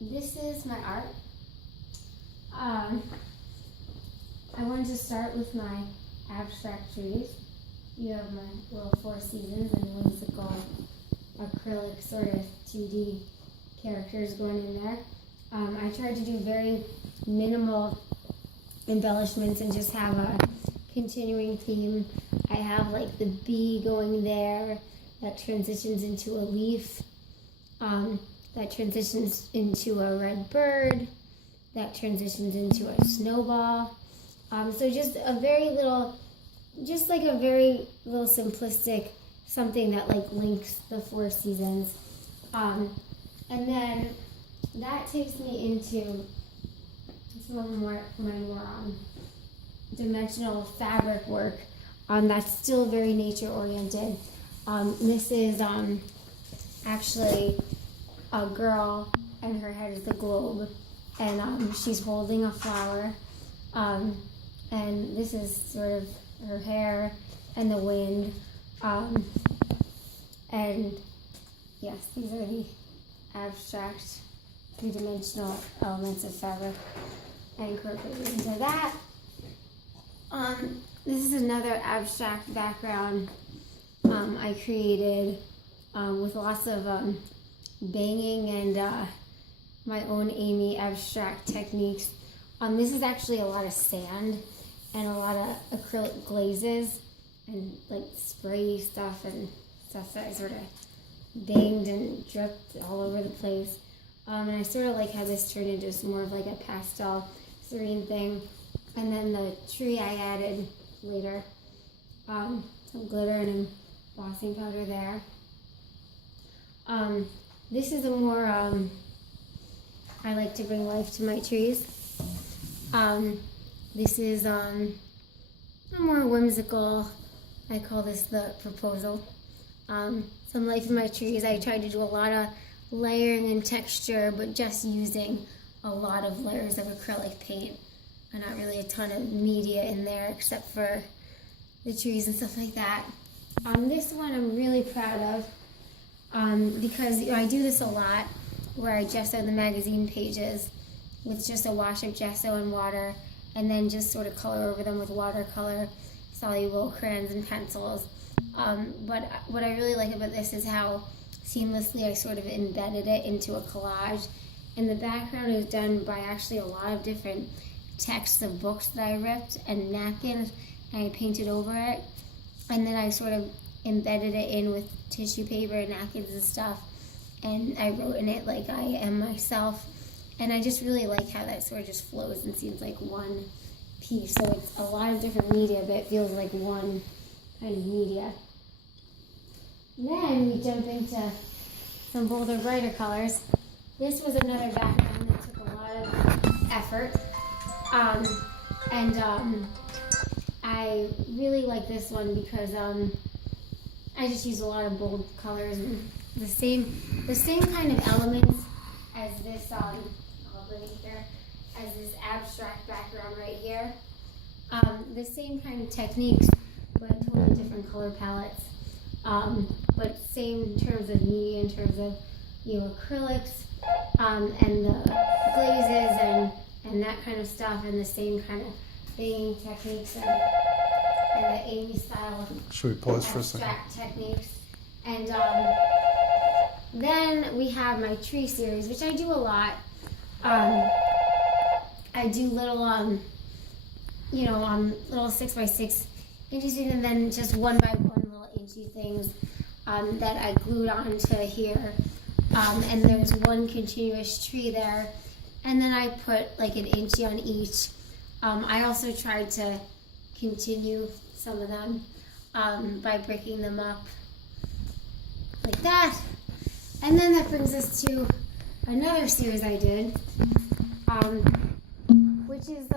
this is my art. I wanted to start with my abstract trees. You have my little Four Seasons and whimsical acrylic sort of 2D characters going in there. I tried to do very minimal embellishments and just have a continuing theme. I have like the bee going there that transitions into a leaf, that transitions into a red bird, that transitions into a snowball. So just a very little simplistic something that like links the Four Seasons. And then that takes me into some of my more dimensional fabric work that's still very nature oriented. This is actually a girl and her head is the globe, and she's holding a flower, and this is sort of her hair and the wind, and yes, these are the abstract three-dimensional elements of fabric and incorporated into that. This is another abstract background I created with lots of banging and my own Amy abstract techniques. This is actually a lot of sand and a lot of acrylic glazes and like spray stuff and stuff that I sort of banged and dripped all over the place. And I sort of like how this turned into just more of like a pastel serene thing. And then the tree I added later, some glitter and embossing powder there. This is a more, I like to bring life to my trees. This is a more whimsical, I call this the proposal. Some life in my trees. I tried to do a lot of layering and texture, but just using a lot of layers of acrylic paint. And not really a ton of media in there except for the trees and stuff like that. This one I'm really proud of because I do this a lot where I gesso the magazine pages with just a wash of gesso and water and then just sort of color over them with watercolor, soluble crayons and pencils. But what I really like about this is how seamlessly I sort of embedded it into a collage. And the background is done by actually a lot of different texts of books that I ripped and napkins, and I painted over it. And then I sort of embedded it in with tissue paper and napkins and stuff. And I wrote in it like I am myself. And I just really like how that sort of just flows and seems like one piece. So it's a lot of different media, but it feels like one kind of media. Then we jump into some bolder, brighter colors. This was another background that took a lot of effort. I really like this one because I just use a lot of bold colors and the same kind of elements as this I'll bring it here, as this abstract background right here. The same kind of techniques, but totally different color palettes. But same in terms of media, in terms of acrylics and the glazes and that kind of stuff, and the same kind of banging techniques and the Amy style. Should we pause for a second? Abstract techniques. And then we have my tree series, which I do a lot. I do little, little 6x6 inches, and then just 1x1 little inchy things that I glued onto here. And there's one continuous tree there. And then I put like an inchy on each. I also tried to continue some of them by breaking them up like that. And then that brings us to another series I did, which is the